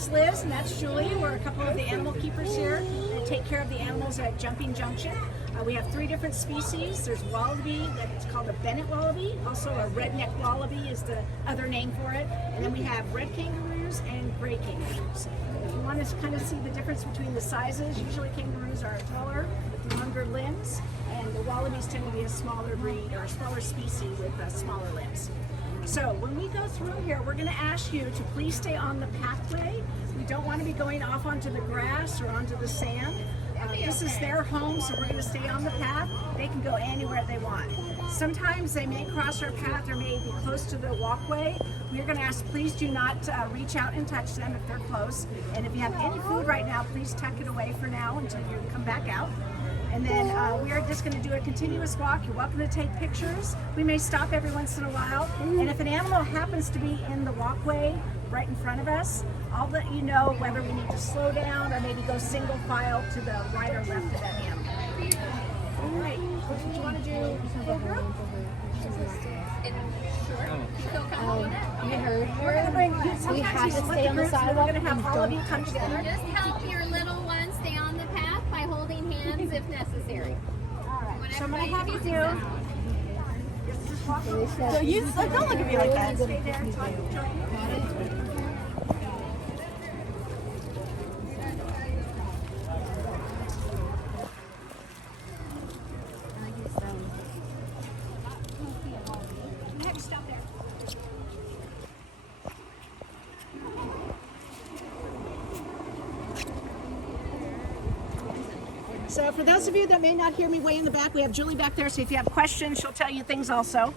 name's Liz, and that's Julie. We're a couple of the animal keepers here that take care of the animals at Jumping Junction. We have 3 different species. There's wallaby, that's called a Bennett wallaby. Also a redneck wallaby is the other name for it. And then we have red kangaroos and gray kangaroos. If you want to kind of see the difference between the sizes, usually kangaroos are taller with longer limbs, and the wallabies tend to be a smaller breed or a smaller species with smaller limbs. So when we go through here, we're going to ask you to please stay on the pathway. We don't want to be going off onto the grass or onto the sand. This is their home, so we're going to stay on the path. They can go anywhere they want. Sometimes they may cross our path or may be close to the walkway. We're going to ask, please do not reach out and touch them if they're close. And if you have any food right now, please tuck it away for now until you come back out. And then we are just going to do a continuous walk. You're welcome to take pictures. We may stop every once in a while. And if an animal happens to be in the walkway right in front of us, I'll let you know whether we need to slow down or maybe go single file to the right or left of that animal. All right. Do you want to do full group? You heard her. We're going to bring We have to stay on the sidewalk. We're going to have all of you come together. Just help your little ones stay on the path by holding hands if necessary. All right. So I'm going to have you do. Just walk over. So you don't look at me like that. Stay there. Join me. Stop there. So for those of you that may not hear me way in the back, we have Julie back there, so if you have questions, she'll tell you things also.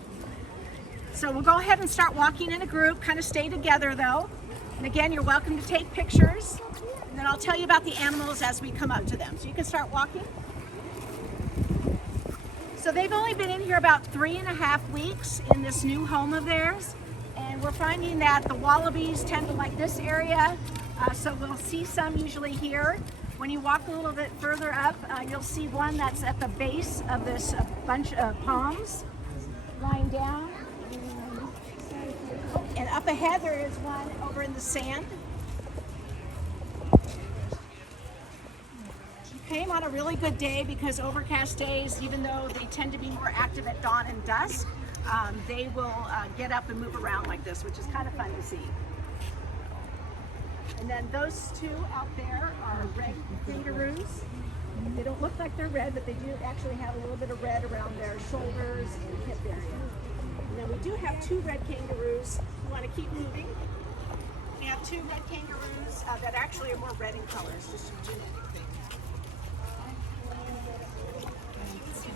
So we'll go ahead and start walking in a group, kind of stay together though. And again, you're welcome to take pictures, and then I'll tell you about the animals as we come up to them. So you can start walking. So they've only been in here about 3.5 weeks in this new home of theirs. And we're finding that the wallabies tend to like this area. So we'll see some usually here. When you walk a little bit further up, you'll see one that's at the base of this bunch of palms lying down. And up ahead there is one over in the sand. Came on a really good day because overcast days, even though they tend to be more active at dawn and dusk, they will get up and move around like this, which is kind of fun to see. And then those 2 out there are red kangaroos. They don't look like they're red, but they do actually have a little bit of red around their shoulders and hip area. And then we do have 2 red kangaroos. We want to keep moving. We have 2 red kangaroos that actually are more red in colors, just a genetic thing.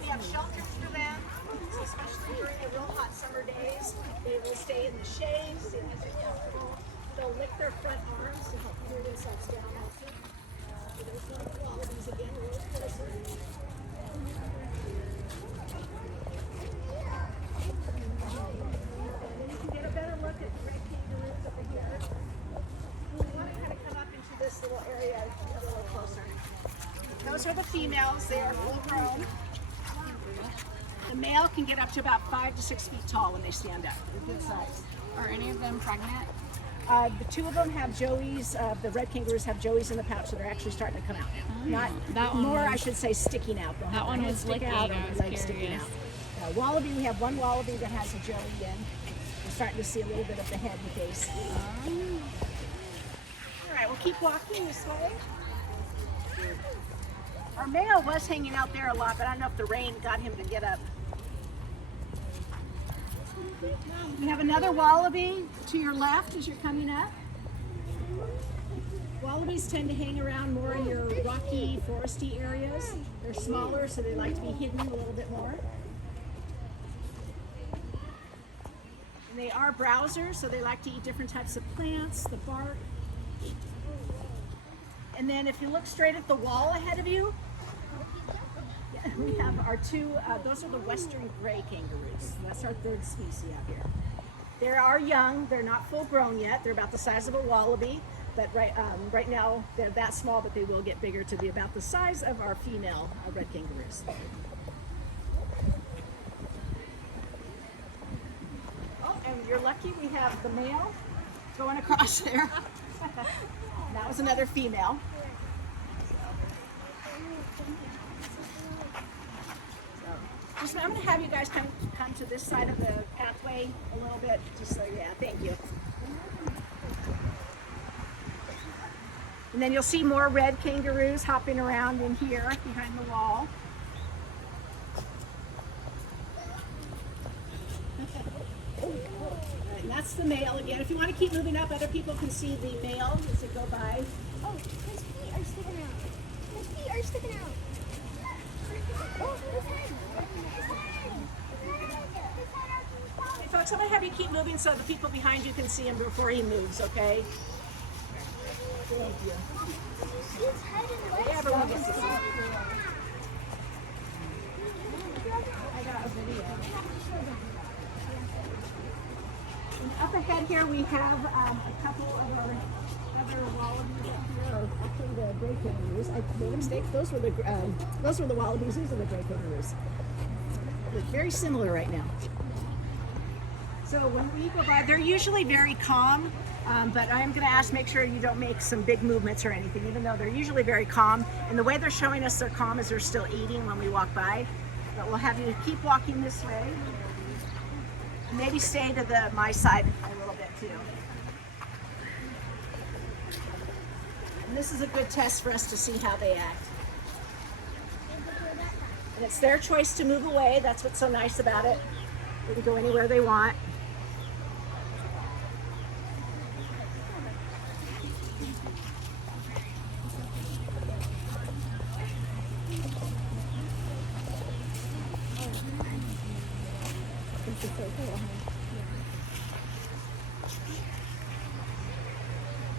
We have shelters for them, so especially during the real hot summer days. They will stay in the shade, stay nice and comfortable. They'll lick their front arms to help cool themselves down also. So there's one of the wallabies again, a little closer. And then you can get a better look at the red kangaroos over here. We want to kind of come up into this little area a little closer. Those are the females. They are full grown. The male can get up to about 5 to 6 feet tall when they stand up. They're good size. Are any of them pregnant? The 2 of them have joeys. The red kangaroos have joeys in the pouch, so they're actually starting to come out. Not That one more, was- I should say, sticking out. They'll That have one their was head stick licking, out I and was legs sticking curious. out. Wallaby, we have one wallaby that has a joey in. We're starting to see a little bit of the head and face. All right, we'll keep walking this way. Our male was hanging out there a lot, but I don't know if the rain got him to get up. We have another wallaby to your left as you're coming up. Wallabies tend to hang around more in your rocky, foresty areas. They're smaller, so they like to be hidden a little bit more. And they are browsers, so they like to eat different types of plants, the bark. And then if you look straight at the wall ahead of you, we have our 2, those are the western gray kangaroos. That's our 3rd species out here. They are young, they're not full grown yet. They're about the size of a wallaby, but right now they're that small, but they will get bigger to be about the size of our female red kangaroos. Oh, and you're lucky we have the male going across there. That was another female. So, I'm going to have you guys come to this side of the pathway a little bit, just so, yeah, thank you. And then you'll see more red kangaroos hopping around in here behind the wall. Right, and that's the male again. If you want to keep moving up, other people can see the male as they go by. Oh, his feet are sticking out. His feet are sticking out. Oh, his head. Hey folks, I'm going to have you keep moving so the people behind you can see him before he moves, okay? Thank you. His head and legs. Yeah, everyone gets to see it. I got a video. And up ahead here we have a couple of our other wallabies up here, or actually the gray kangaroos. I made a mistake. Those were the wallabies. These are the gray kangaroos. They're very similar right now. So when we go by, they're usually very calm, but I'm going to make sure you don't make some big movements or anything, even though they're usually very calm. And the way they're showing us they're calm is they're still eating when we walk by. But we'll have you keep walking this way. And maybe stay to my side a little bit too. And this is a good test for us to see how they act. And it's their choice to move away. That's what's so nice about it. They can go anywhere they want.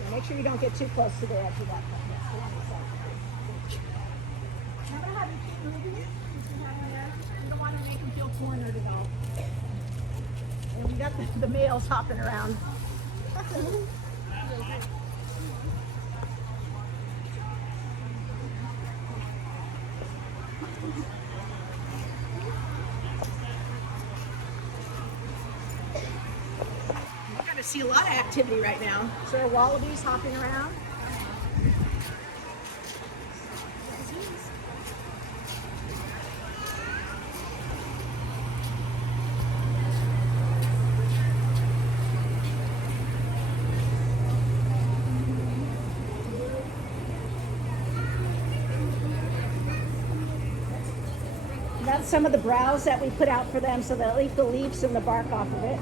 Yeah, make sure you don't get too close to the edge of that. I'm gonna have you keep moving. You don't want to make them feel cornered at all. And we got the males hopping around. We're going to see a lot of activity right now. So there are wallabies hopping around. That's some of the browse that we put out for them so they'll eat the leaves and the bark off of it.